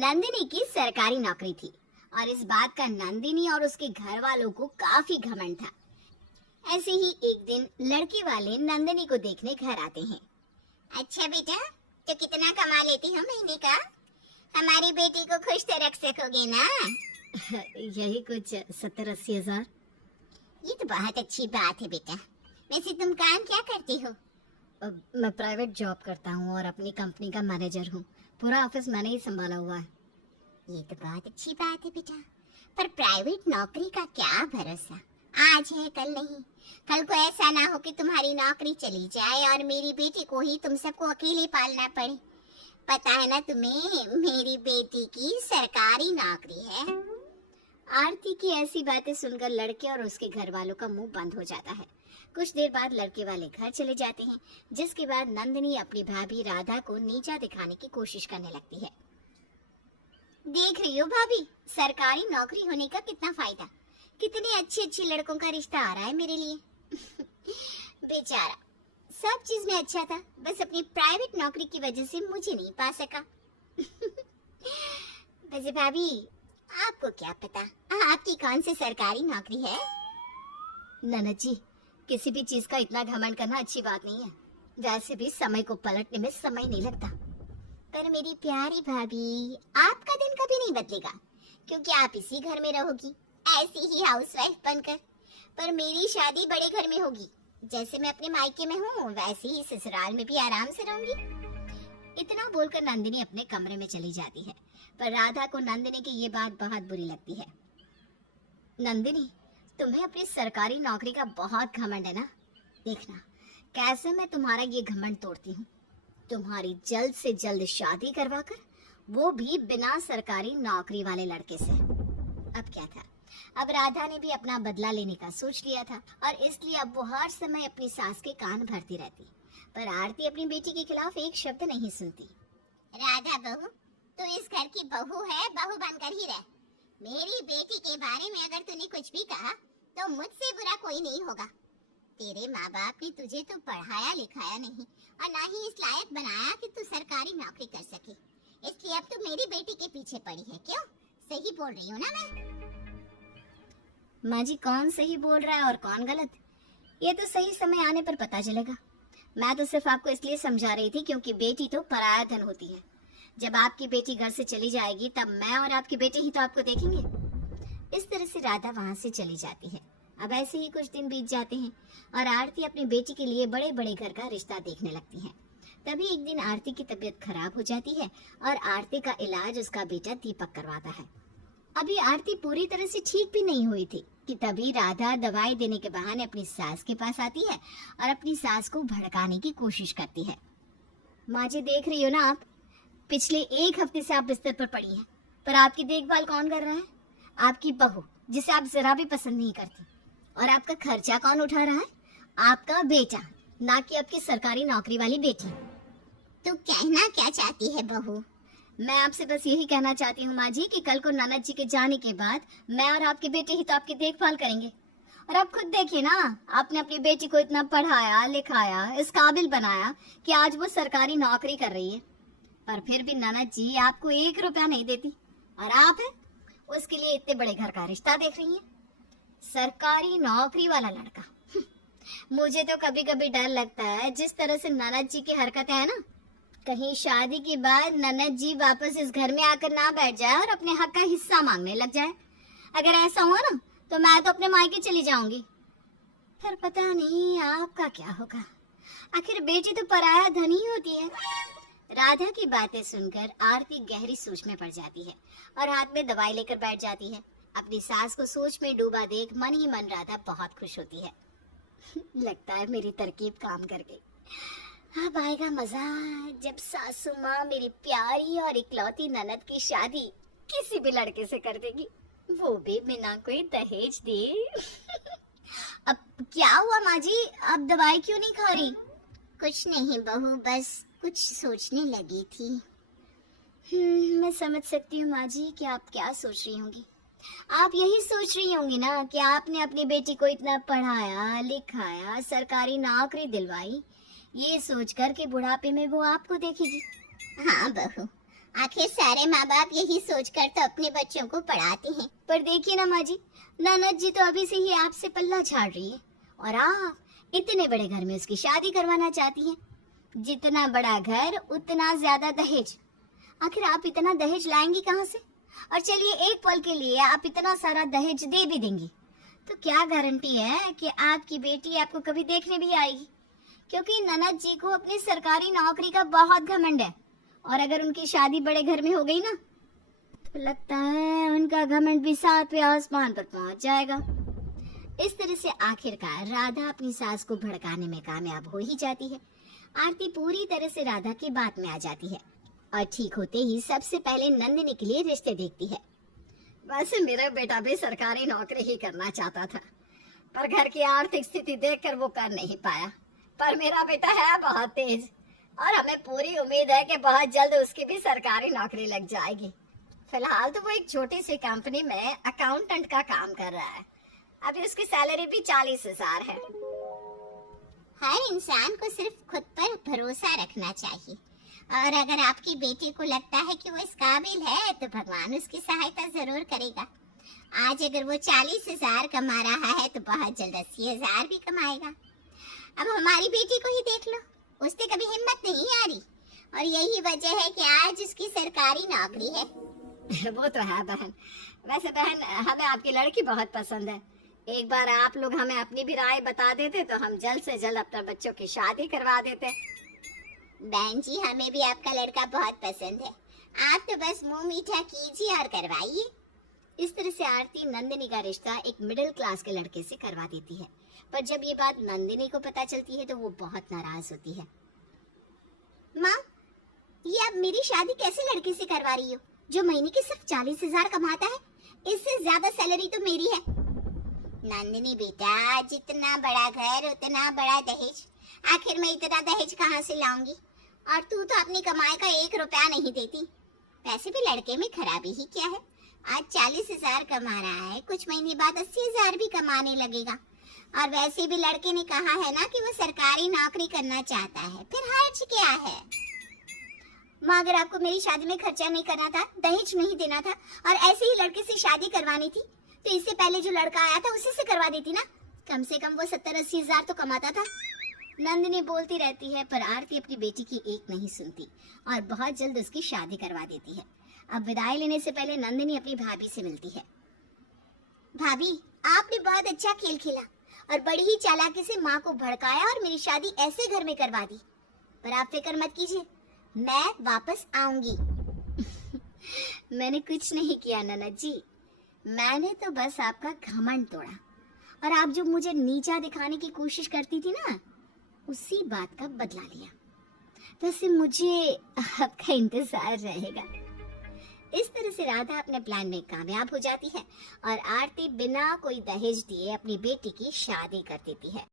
नंदिनी की सरकारी नौकरी थी और इस बात का नंदिनी और उसके घर वालों को काफी घमंड था। ऐसे ही एक दिन लड़के वाले नंदिनी को देखने घर आते हैं। अच्छा बेटा, तो कितना कमा लेती हो महीने का? हमारी बेटी को खुश तो रख सकोगे ना? यही कुछ 70-80 हजार। ये तो बहुत अच्छी बात है बेटा। वैसे तुम काम क्या करती हो? मैं प्राइवेट जॉब करता हूँ और अपनी कंपनी का मैनेजर हूँ। पूरा ऑफिस मैंने ही संभाला हुआ है। ये तो बहुत अच्छी बात है बेटा, पर प्राइवेट नौकरी का क्या भरोसा, आज है कल नहीं। कल को ऐसा ना हो कि तुम्हारी नौकरी चली जाए और मेरी बेटी को ही तुम सबको अकेले पालना पड़े। पता है ना तुम्हें, मेरी बेटी की सरकारी नौकरी है। आरती की ऐसी बातें सुनकर लड़के और उसके घर वालों का मुंह बंद हो जाता है। कुछ देर बाद लड़के वाले घर चले जाते हैं, जिसके बाद नंदिनी अपनी भाभी राधा को नीचा दिखाने की कोशिश करने लगती है। देख रही हो भाभी, सरकारी नौकरी होने का कितना फायदा, कितने अच्छे अच्छे लड़कों का रिश्ता आ रहा है मेरे लिए। बेचारा सब चीज में अच्छा था, बस अपनी प्राइवेट नौकरी की वजह से मुझे नहीं पा सका। वैसे भाभी, आपको क्या पता आपकी कौन सी सरकारी नौकरी है? ननद जी, किसी भी चीज का इतना घमंड करना अच्छी बात नहीं है। वैसे भी समय को पलटने में समय नहीं लगता। पर मेरी प्यारी भाभी, आपका दिन कभी नहीं बदलेगा, क्योंकि आप इसी घर में रहोगी ऐसी ही हाउसवाइफ बनकर। पर मेरी शादी बड़े घर में होगी, जैसे मैं अपने मायके में हूँ वैसे ही ससुराल में भी आराम से रहूंगी। इतना बोलकर नंदिनी अपने कमरे में चली जाती है, पर राधा को नंदिनी की ये बात बहुत बुरी लगती है। नंदिनी, तुम्हें अपनी सरकारी नौकरी का बहुत घमंड है ना? देखना कैसे मैं तुम्हारा ये घमंड तोड़ती हूँ। तुम्हारी जल्द से जल्द शादी करवाकर, वो भी बिना सरकारी नौकरी वाले लड़के से। अब क्या था, अब राधा ने भी अपना बदला लेने का सोच लिया था और इसलिए अब वो हर समय अपनी सास के कान भरती रहती। पर आरती अपनी बेटी के खिलाफ एक शब्द नहीं सुनती। राधा बहू, तू इस घर की बहू है, बहू बनकर ही रह। मेरी बेटी के बारे में अगर तूने कुछ भी कहा तो मुझसे बुरा कोई नहीं होगा। तेरे माँ बाप ने तुझे तो पढ़ाया लिखाया नहीं और ना ही इस लायक बनाया कि तू सरकारी नौकरी कर सके, इसलिए अब तू मेरी बेटी के पीछे पड़ी है। क्यों? सही बोल रही हूँ ना मैं? माँ जी, कौन सही बोल रहा है और कौन गलत, ये तो सही समय आने पर पता चलेगा। मैं तो सिर्फ आपको इसलिए समझा रही थी क्योंकि बेटी तो पराया धन होती है। जब आपकी बेटी घर से चली जाएगी तब मैं और आपकी बेटी ही तो आपको देखेंगे। इस तरह से राधा वहाँ से चली जाती है। अब ऐसे ही कुछ दिन बीत जाते हैं और आरती अपनी बेटी के लिए बड़े बड़े घर का रिश्ता देखने लगती है। तभी एक दिन आरती की तबीयत खराब हो जाती है और आरती का इलाज उसका बेटा दीपक करवाता है। अभी आरती पूरी तरह से ठीक भी नहीं हुई थी कि तभी राधा दवाई देने के बहाने अपनी सास के पास आती है और अपनी सास को भड़काने की कोशिश करती है। माँ जी, देख रही हो ना आप, पिछले 1 हफ्ते से आप बिस्तर पर पड़ी हैं, पर आपकी देखभाल कौन कर रहा है? आपकी बहू, जिसे आप जरा भी पसंद नहीं करती। और आपका खर्चा कौन उठा रहा है? आपका बेटा, ना कि आपकी सरकारी नौकरी वाली बेटी। तू कहना क्या चाहती है बहू? मैं आपसे बस यही कहना चाहती हूँ माँ जी कि कल को ननद जी के जाने के बाद मैं और आपके बेटे ही तो आपकी देखभाल करेंगे। और आप खुद देखिए ना, आपने अपनी बेटी को इतना पढ़ाया लिखाया, इस काबिल बनाया कि आज वो सरकारी नौकरी कर रही है, पर फिर भी ननद जी आपको 1 रुपया नहीं देती। और आप है उसके लिए इतने बड़े घर का रिश्ता देख रही हैं। सरकारी नौकरी वाला लड़का। मुझे तो कभी कभी डर लगता है, जिस तरह से ननद जी की हरकतें हैं ना, कहीं शादी के बाद ननद जी वापस इस घर में आकर ना बैठ जाए और अपने हक का हिस्सा मांगने लग जाए। अगर ऐसा हुआ ना तो मैं तो अपने मायके चली जाऊंगी। फिर पता नहीं आपका क्या होगा। आखिर बेटी तो पराया धन ही होती है। राधा की बातें सुनकर आरती गहरी सोच में पड़ जाती है और हाथ में दवाई लेकर बैठ जाती है। अपनी सास को सोच में डूबा देख मन ही मन राधा बहुत खुश होती है। लगता है मेरी तरकीब काम कर गई। अब आएगा मजा जब सासू माँ मेरी प्यारी और इकलौती ननद की शादी किसी भी लड़के से कर देगी, वो भी बिना कोई दहेज दे। अब क्या हुआ माँ जी, अब दवाई क्यों नहीं खा रही? कुछ नहीं बहू, बस कुछ सोचने लगी थी। मैं समझ सकती हूँ माँ जी कि आप क्या सोच रही होंगी। आप यही सोच रही होंगी ना कि आपने अपनी बेटी को इतना पढ़ाया लिखाया, सरकारी नौकरी दिलवाई, ये सोचकर कि बुढ़ापे में वो आपको देखेगी। हाँ बहू, आखिर सारे माँ बाप यही सोचकर तो अपने बच्चों को पढ़ाते हैं। पर देखिए ना माँ जी, ननद जी तो अभी से ही आपसे पल्ला झाड़ रही है और आप इतने बड़े घर में उसकी शादी करवाना चाहती हैं। जितना बड़ा घर उतना ज्यादा दहेज। आखिर आप इतना दहेज लाएंगी कहाँ से? और चलिए एक पल के लिए आप इतना सारा दहेज दे भी देंगी तो क्या गारंटी है कि आपकी बेटी आपको कभी देखने भी आएगी? क्योंकि ननद जी को अपनी सरकारी नौकरी का बहुत घमंड है और अगर उनकी शादी बड़े घर में हो गई ना तो लगता है उनका घमंड भी 7वें आसमान पर पहुंच जाएगा। इस तरह से आखिरकार राधा अपनी सास को भड़काने में कामयाब हो ही जाती है। आरती पूरी तरह से राधा की बात में आ जाती है और ठीक होते ही सबसे पहले नंदिनी के लिए रिश्ते देखती है। वैसे मेरा बेटा भी सरकारी नौकरी ही करना चाहता था, पर घर की आर्थिक स्थिति देखकर वो कर नहीं पाया। पर मेरा बेटा है बहुत तेज और हमें पूरी उम्मीद है कि बहुत जल्द उसकी भी सरकारी नौकरी लग जाएगी। फिलहाल तो वो एक छोटी सी कंपनी में अकाउंटेंट का काम कर रहा है। अभी उसकी सैलरी भी 40,000 है। हर इंसान को सिर्फ खुद पर भरोसा रखना चाहिए और अगर आपकी बेटी को लगता है कि वो इस काबिल है तो भगवान उसकी सहायता जरूर करेगा। आज अगर वो 40,000 कमा रहा है तो बहुत जल्द 80,000 भी कमाएगा। अब हमारी बेटी को ही देख लो, उससे कभी हिम्मत नहीं आ रही और यही वजह है कि आज उसकी सरकारी नौकरी है। वो तो है बहन। वैसे बहन, हमें आपकी लड़की बहुत पसंद है। एक बार आप लोग हमें अपनी भी राय बता देते तो हम जल्द से जल्द अपने बच्चों की शादी करवा देते। बहन जी, हमें भी आपका लड़का बहुत पसंद है। आप तो बस मुंह मीठा कीजिए और करवाइए। इस तरह से आरती नंदिनी का रिश्ता एक मिडिल क्लास के लड़के से करवा देती है। पर जब ये बात नंदिनी को पता चलती है तो वो बहुत नाराज होती है। माँ, ये आप मेरी शादी कैसे लड़के से करवा रही हो जो महीने के सिर्फ 40,000 कमाता है? इससे ज्यादा सैलरी तो मेरी है। नंदिनी बेटा, जितना बड़ा घर उतना बड़ा दहेज। आखिर मैं इतना दहेज कहाँ से लाऊंगी? और तू तो अपनी कमाई का 1 रुपया नहीं देती। वैसे भी लड़के में खराबी ही क्या है? आज 40,000 कमा रहा है, कुछ महीने बाद 80,000 भी कमाने लगेगा। और वैसे भी लड़के ने कहा है ना कि वो सरकारी नौकरी करना चाहता है, फिर हर्ज क्या है? माँ, अगर आपको मेरी शादी में खर्चा नहीं करना था, दहेज नहीं देना था और ऐसे ही लड़के से शादी करवानी थी तो इससे पहले जो लड़का आया था उसी से करवा देती ना। कम से कम वो 70-80 हजार तो कमाता था। नंदिनी बोलती रहती है पर आरती अपनी बेटी की एक नहीं सुनती और बहुत जल्द उसकी शादी करवा देती है। अब विदाई लेने से पहले नंदिनी अपनी भाभी से मिलती है। भाभी, आपने बहुत अच्छा खेल खेला और बड़ी ही चालाकी से माँ को भड़काया और मेरी शादी ऐसे घर में करवा दी। पर आप फिक्र मत कीजिए, मैं वापस आऊंगी। मैंने कुछ नहीं किया ननद जी, मैंने तो बस आपका घमंड तोड़ा और आप जो मुझे नीचा दिखाने की कोशिश करती थी ना, उसी बात का बदला लिया। वैसे मुझे आपका इंतजार रहेगा। इस तरह से राधा अपने प्लान में कामयाब हो जाती है और आरती बिना कोई दहेज दिए अपनी बेटी की शादी कर देती है।